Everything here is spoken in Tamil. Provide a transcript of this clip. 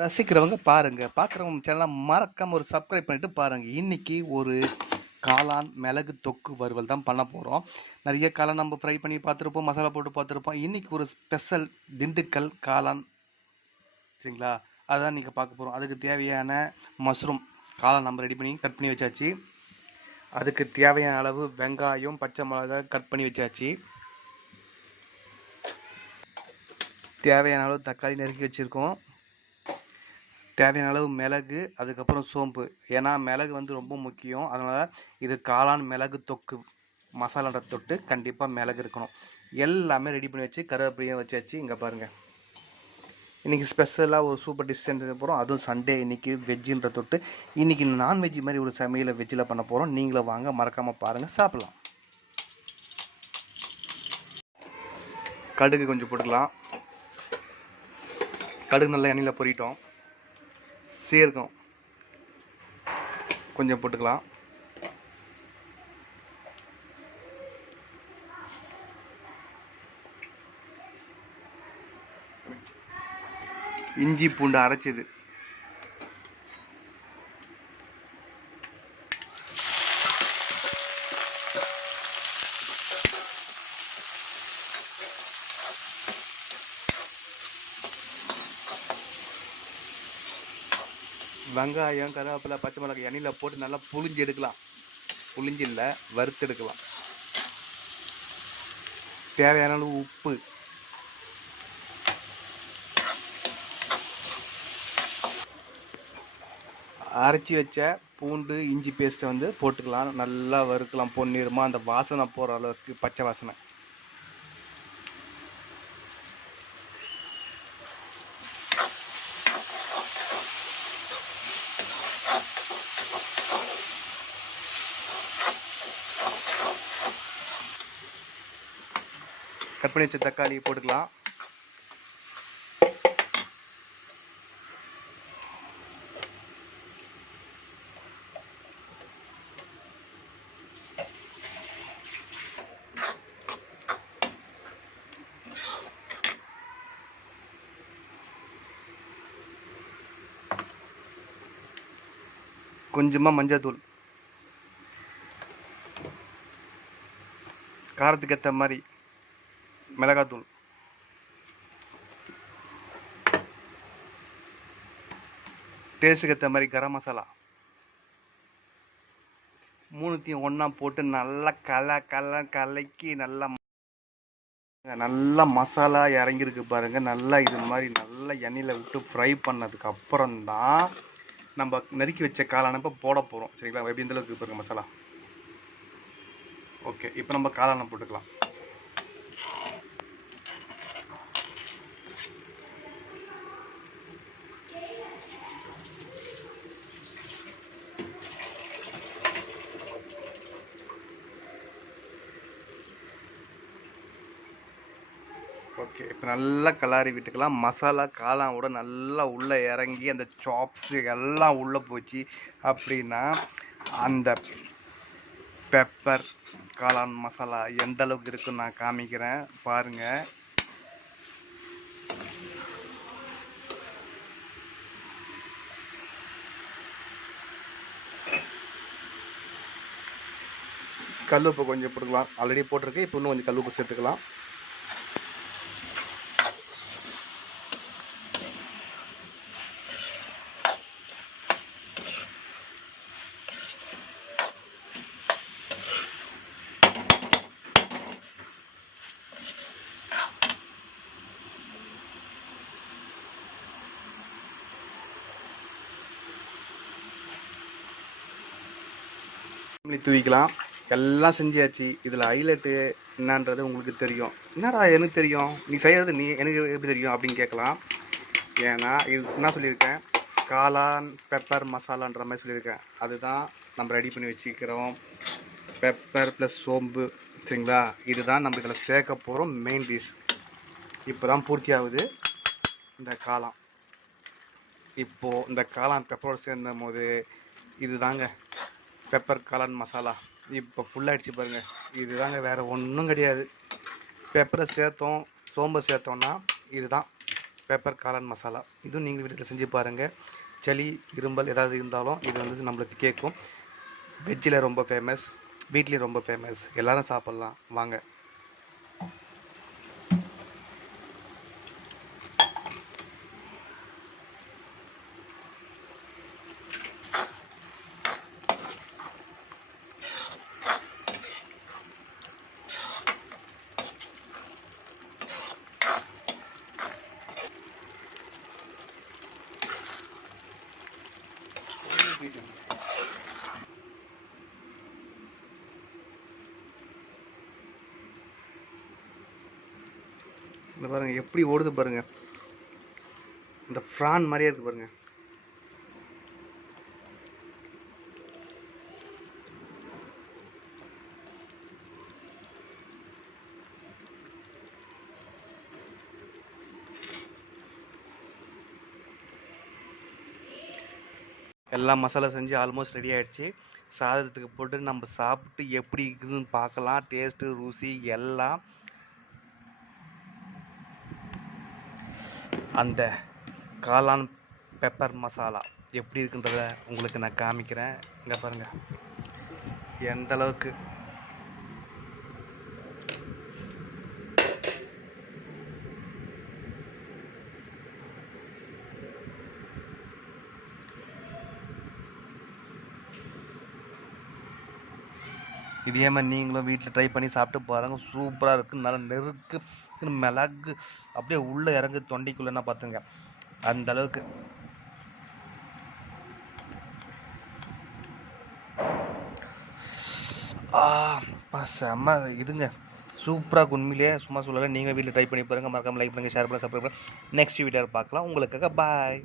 ரசிக்கிறவங்க பாருங்க. பார்க்குறவங்க சேனலை மறக்காம ஒரு சப்ஸ்கிரைப் பண்ணிட்டு பாருங்க. இன்னைக்கு ஒரு காளான் மிளகு தொக்கு வறுவல் தான் பண்ண போகிறோம் நிறைய காளான் நம்ம ஃப்ரை பண்ணி பார்த்துருப்போம் மசாலா போட்டு பார்த்துருப்போம். இன்னைக்கு ஒரு ஸ்பெஷல் திண்டுக்கல் காளான். சரிங்களா? அதான் நீங்கள் பார்க்க போகிறோம் அதுக்கு தேவையான மஷ்ரூம் காளான் நம்ம ரெடி பண்ணி கட் பண்ணி வச்சாச்சு. அதுக்கு தேவையான அளவு வெங்காயம் பச்சை மிளகா கட் பண்ணி வச்சாச்சு. தேவையான அளவு தக்காளி நெருக்கி வச்சுருக்கோம். தேவையான அளவு மிளகு அதுக்கப்புறம் சோம்பு. ஏன்னா மிளகு வந்து ரொம்ப முக்கியம். அதனால் இது காளான் மிளகு தொக்கு மசாலான்ற தொட்டு கண்டிப்பாக மிளகு இருக்கணும். எல்லாமே ரெடி பண்ணி வச்சு கருவேப்பிலையும் வச்சு இங்கே பாருங்கள் இன்றைக்கி ஸ்பெஷலாக ஒரு சூப்பர் டிஷ் செஞ்சு போகிறோம் அதுவும் சண்டே இன்றைக்கி வெஜ்ஜுன்ற தொட்டு. இன்றைக்கி நான்வெஜ் மாதிரி ஒரு சமையலை வெஜ்ஜில் பண்ண போகிறோம் நீங்களும் வாங்க மறக்காமல் பாருங்கள் சாப்பிட்லாம். கடுகு கொஞ்சம் போட்டுக்கலாம். கடுகு நல்லா எண்ணெயில் பொறிட்டோம் சீரகம் கொஞ்சம் போட்டுக்கலாம். இஞ்சி பூண்டு அரைச்சது. வெங்காயம் கருவேப்பிலை பச்சை மிளகாய் எண்ணெயில் போட்டு நல்லா புளிஞ்சு எடுக்கலாம். புளிஞ்சு இல்லை வறுத்து எடுக்கலாம். தேவையான அளவு உப்பு. அரைச்சி வச்ச பூண்டு இஞ்சி பேஸ்ட்டை வந்து போட்டுக்கலாம். நல்லா வறுக்கலாம். பொன்னிறமாக அந்த வாசனை போகிற அளவுக்கு பச்சை வாசனை. கட் பண்ணி வச்ச தக்காளி போட்டுக்கலாம். கொஞ்சமாக மஞ்சள்தூள் காரத்துக்கு ஏற்ற மாதிரி மிளகாத்தூள். டேஸ்ட்டுக்கு ஏற்ற மாதிரி கரம் மசாலா. மூணுத்தையும் ஒன்றா போட்டு நல்லா கல கல கலக்கி நல்லா நல்லா மசாலா இறங்கியிருக்கு பாருங்க. நல்லா இது மாதிரி நல்லா எண்ணெயில் விட்டு ஃப்ரை பண்ணதுக்கு அப்புறம் தான் நம்ம நறுக்கி வச்ச காளானப்போ போட போகிறோம் சரிங்களா? எப்படி இந்த அளவுக்கு பாருங்க மசாலா. ஓகே. இப்போ நம்ம காளானை போட்டுக்கலாம். ஓகே இப்போ நல்லா கலாரி விட்டுக்கலாம். மசாலா காளானோட நல்லா உள்ளே இறங்கி அந்த சாப்ஸு எல்லாம் உள்ளே போச்சு அப்படின்னா அந்த பெப்பர் காளான் மசாலா எந்த அளவுக்கு இருக்குன்னு நான் காமிக்கிறேன். பாருங்கள் கல் உப்பு கொஞ்சம் போட்டுக்கலாம். ஆல்ரெடி போட்டிருக்கு. இப்போ இன்னும் கொஞ்சம் கல்லுப்பு சேர்த்துக்கலாம். தூவிக்கலாம். எல்லாம் செஞ்சாச்சு. இதில் ஹைலைட்டு என்னன்றது உங்களுக்கு தெரியும். என்னடா எனக்கு தெரியும்? நீ செய்கிறது நீ எனக்கு எப்படி தெரியும்? அப்படின்னு கேட்கலாம். ஏன்னா இது என்ன சொல்லியிருக்கேன். காளான் பெப்பர் மசாலான்ற மாதிரி சொல்லியிருக்கேன். அதுதான் நம்ம ரெடி பண்ணி வச்சுக்கிறோம். பெப்பர் ப்ளஸ் சோம்பு சரிங்களா? இதுதான் நம்ம இதில் சேர்க்க போகிறோம் மெயின் டிஷ் இப்போ தான் பூர்த்தி ஆகுது இந்த காளான். இப்போது இந்த காளான் பெப்பரோடு சேர்ந்த போது இது தாங்க பெப்பர் காளான் மசாலா. இப்போ ஃபுல்லாகிடுச்சு பாருங்கள் இதுதாங்க வேறு ஒன்றும் கிடையாது. பெப்பரை சேர்த்தோம் சோம்பை சேர்த்தோம்னா இதுதான். பெப்பர் காளான் மசாலா. இதுவும் நீங்கள் வீட்டில் செஞ்சு பாருங்கள் சளி இரும்பல் ஏதாவது இருந்தாலும் இது வந்து நம்மளுக்கு கேட்கும். வெஜ்ஜில் ரொம்ப ஃபேமஸ் வீட்லேயும் ரொம்ப ஃபேமஸ் எல்லோரும் சாப்பிட்லாம். வாங்க. இந்த பாருங்க எப்படி ஓடுது பாருங்க. இந்த ஃப்ரான் மாதிரியே இருக்கு பாருங்க. எல்லாம் மசாலா செஞ்சு ஆல்மோஸ்ட் ரெடி ஆயிடுச்சு. சாதத்துக்கு போட்டு நம்ம சாப்பிட்டு எப்படி இருக்குதுன்னு பார்க்கலாம். டேஸ்ட்டு ருசி எல்லாம் அந்த காளான் பெப்பர் மசாலா எப்படி இருக்குன்றத உங்களுக்கு நான் காமிக்கிறேன். இங்கே பாருங்கள் எந்த அளவுக்கு? இதே மாதிரி நீங்களும் வீட்டில் ட்ரை பண்ணி சாப்பிட்டு பாருங்கள் சூப்பராக இருக்குது நல்லா நெருக்கு மிளகு அப்படியே உள்ளே இறங்கு தொண்டைக்குள்ளேன்னா பார்த்துங்க. அந்த அளவுக்கு. செம்ம இதுங்க. சூப்பராக உண்மையிலேயே சும்மா சொல்லலை. நீங்கள் வீட்டில் ட்ரை பண்ணி பாருங்கள் மறக்காமல் லைக் பண்ணுங்கள் ஷேர் பண்ணுங்கள் சப்ஸ்கிரைப் பண்ணுங்கள் நெக்ஸ்ட் வீடியோ பார்க்கலாம். உங்களுக்காக பாய்